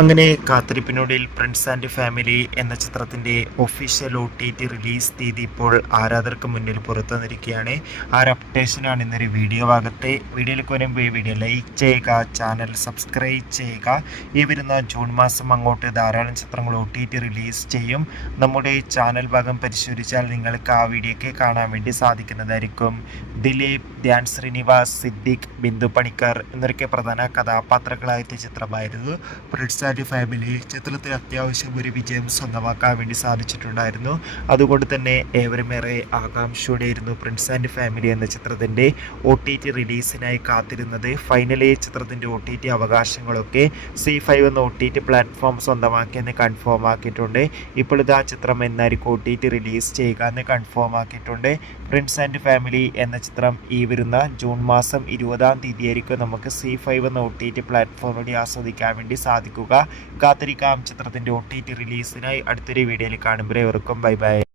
അങ്ങനെ കാത്തിരിപ്പിനൊടുവിൽ Prince and family എന്ന ചിത്രത്തിൻ്റെ ഒഫീഷ്യൽ OTT റിലീസ് തീയതി ഇപ്പോൾ ആരാധകർക്ക് മുന്നിൽ പുറത്തു വന്നിരിക്കുകയാണ്. ആ ഒരു അപ്ഡേഷനാണ് ഇന്നൊരു വീഡിയോ ഭാഗത്തെ. വീഡിയോയിലേക്ക് വരുമ്പോൾ ഈ വീഡിയോ ലൈക്ക് ചെയ്യുക, ചാനൽ സബ്സ്ക്രൈബ് ചെയ്യുക. ഈ വരുന്ന ജൂൺ മാസം അങ്ങോട്ട് ധാരാളം ചിത്രങ്ങൾ OTT റിലീസ് ചെയ്യും. നമ്മുടെ ചാനൽ ഭാഗം പരിശോധിച്ചാൽ നിങ്ങൾക്ക് ആ വീഡിയോയ്ക്ക് കാണാൻ വേണ്ടി സാധിക്കുന്നതായിരിക്കും. ദിലീപ്, ധ്യാൻ ശ്രീനിവാസ്, സിദ്ദിഖ്, ബിന്ദു പണിക്കർ എന്നൊക്കെ പ്രധാന കഥാപാത്രങ്ങളായ ചിത്രമായിരുന്നു പ്രിൻസ് ആൻഡ് ഫാമിലി. ചിത്രത്തിൽ അത്യാവശ്യം ഒരു വിജയം സ്വന്തമാക്കാൻ വേണ്ടി സാധിച്ചിട്ടുണ്ടായിരുന്നു. അതുകൊണ്ട് തന്നെ ഏവരുമേറെ ആകാംക്ഷയോടെയായിരുന്നു പ്രിൻസ് ആൻഡ് ഫാമിലി എന്ന ചിത്രത്തിൻ്റെ OTT റിലീസിനായി കാത്തിരുന്നത്. ഫൈനലി ചിത്രത്തിൻ്റെ OTT അവകാശങ്ങളൊക്കെ C5 എന്ന OTT പ്ലാറ്റ്ഫോം സ്വന്തമാക്കിയെന്ന് കൺഫേം ആക്കിയിട്ടുണ്ട്. ഇപ്പോൾ ഇതാ ചിത്രം എന്നായിരിക്കും OTT റിലീസ് ചെയ്യുക എന്ന് കൺഫേം ആക്കിയിട്ടുണ്ട്. പ്രിൻസ് ആൻഡ് ഫാമിലി എന്ന ചിത്രം ഈ വരുന്ന ജൂൺ മാസം 20-ാം തീയതിയായിരിക്കും നമുക്ക് C5 എന്ന OTT പ്ലാറ്റ്ഫോം വഴി ആസ്വദിക്കാൻ വേണ്ടി സാധിക്കുക. കാത്തിരിക്കാം ചിത്രത്തിൻ്റെ OTT റിലീസിനായി. അടുത്തൊരു വീഡിയോയിൽ കാണുമ്പോൾ ഏവർക്കും ബൈ ബൈ.